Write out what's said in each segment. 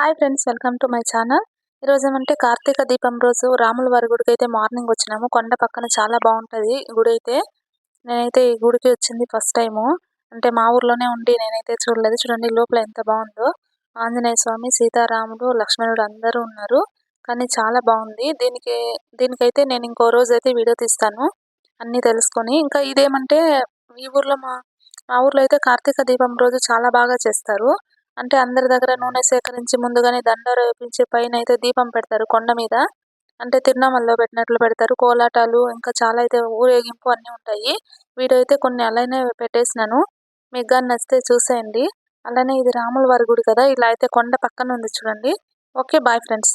Hi friends, welcome to my channel. ఈరోజు ఏమంటే కార్తీక దీపం రోజు రాముల వారి గుడికి అయితే మార్నింగ్ వచ్చినాము. కొండ పక్కన చాలా బాగుంటుంది గుడి అయితే. నేనైతే ఈ గుడికి వచ్చింది ఫస్ట్ టైము. అంటే మా ఊర్లోనే ఉండి నేనైతే చూడలేదు. చూడండి లోపల ఎంత బాగుందో. ఆంజనేయ స్వామి, సీతారాముడు, లక్ష్మణుడు అందరూ ఉన్నారు. కానీ చాలా బాగుంది. దీనికైతే నేను ఇంకో రోజు అయితే వీడియో తీస్తాను అన్నీ తెలుసుకొని. ఇంకా ఇదేమంటే ఈ ఊర్లో మా ఊర్లో అయితే కార్తీక దీపం రోజు చాలా బాగా చేస్తారు. అంటే అందరి దగ్గర నూనె సేకరించి ముందుగానే దండలు వేపించి పైన అయితే దీపం పెడతారు కొండ మీద. అంటే తిరునామల్లో పెట్టినట్లు పెడతారు. కోలాటాలు ఇంకా చాలా అయితే ఊరేగింపు అన్నీ ఉంటాయి. వీడియో అయితే కొన్ని అలానే పెట్టేసినాను. మీకు కానీ నచ్చితే చూసేయండి. అలానే ఇది రాముల వారి గుడి కదా, ఇలా అయితే కొండ పక్కన ఉంది చూడండి. Okay, bye friends.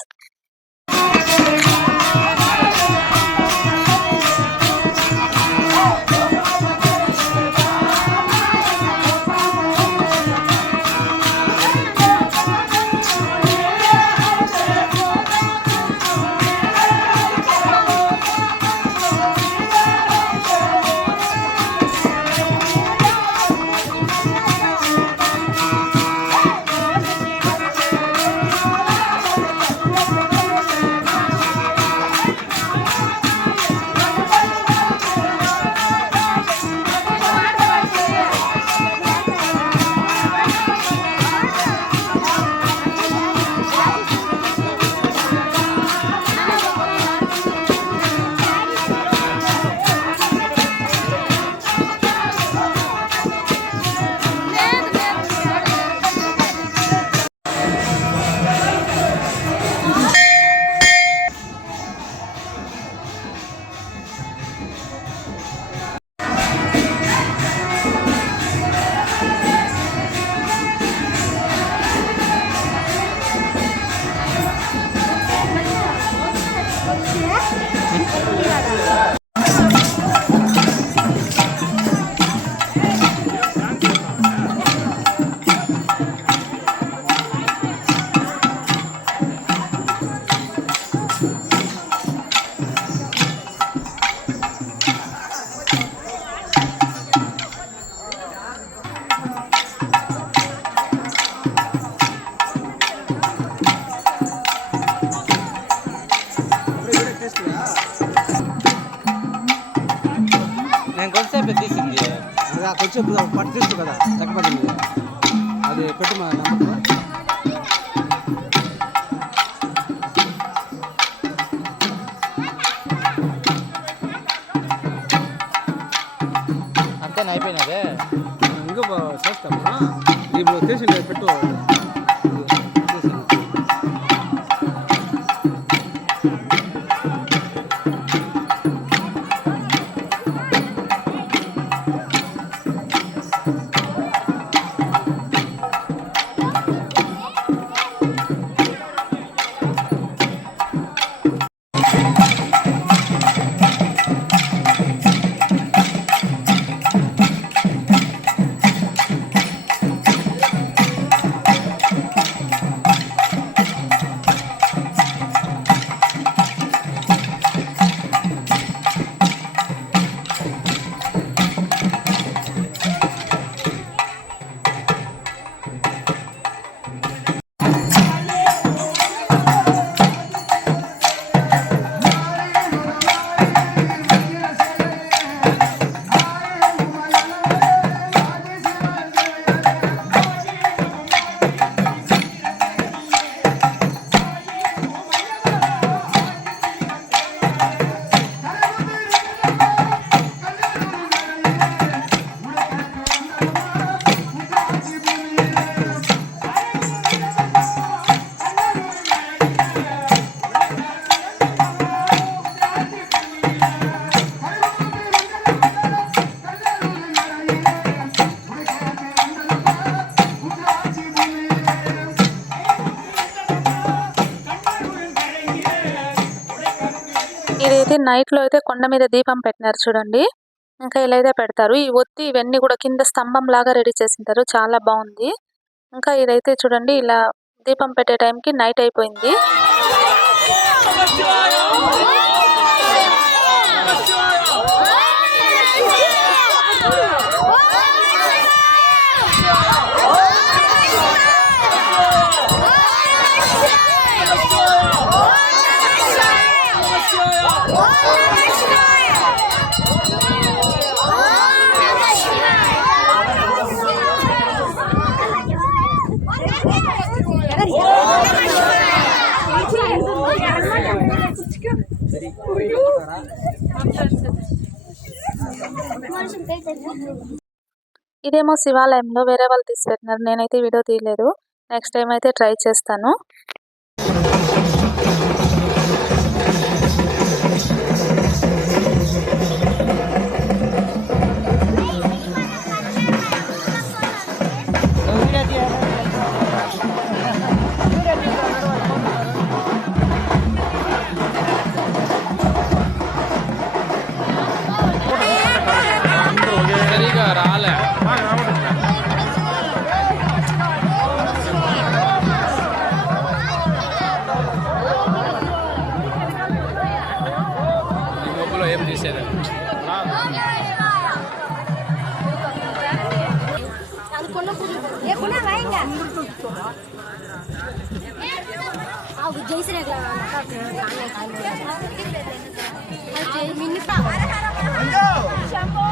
నేను కొంచెంసేపు తీసింది కొంచెం పట్టు తీసు కదా తగ్గపడింది. అది పెట్టి మా నమ్మకం అంతేనా? అయిపోయినదే ఇంకా చేస్తాము. ఇప్పుడు తీసి పెట్టు. ఇదైతే నైట్ లో అయితే కొండ మీద దీపం పెట్టినారు చూడండి. ఇంకా ఇలా అయితే పెడతారు. ఈ ఒత్తి ఇవన్నీ కూడా కింద స్తంభం లాగా రెడీ చేసింటారు. చాలా బాగుంది. ఇంకా ఇదైతే చూడండి, ఇలా దీపం పెట్టే టైంకి నైట్ అయిపోయింది. ఇదేమో శివాలయంలో వేరే వాళ్ళు తీసి పెట్టినారు. నేనైతే వీడియో తీయలేదు. నెక్స్ట్ టైం అయితే ట్రై చేస్తాను. సరిగా రాలే. ఈ మొబ్బులో ఏం తీసేది? శంభో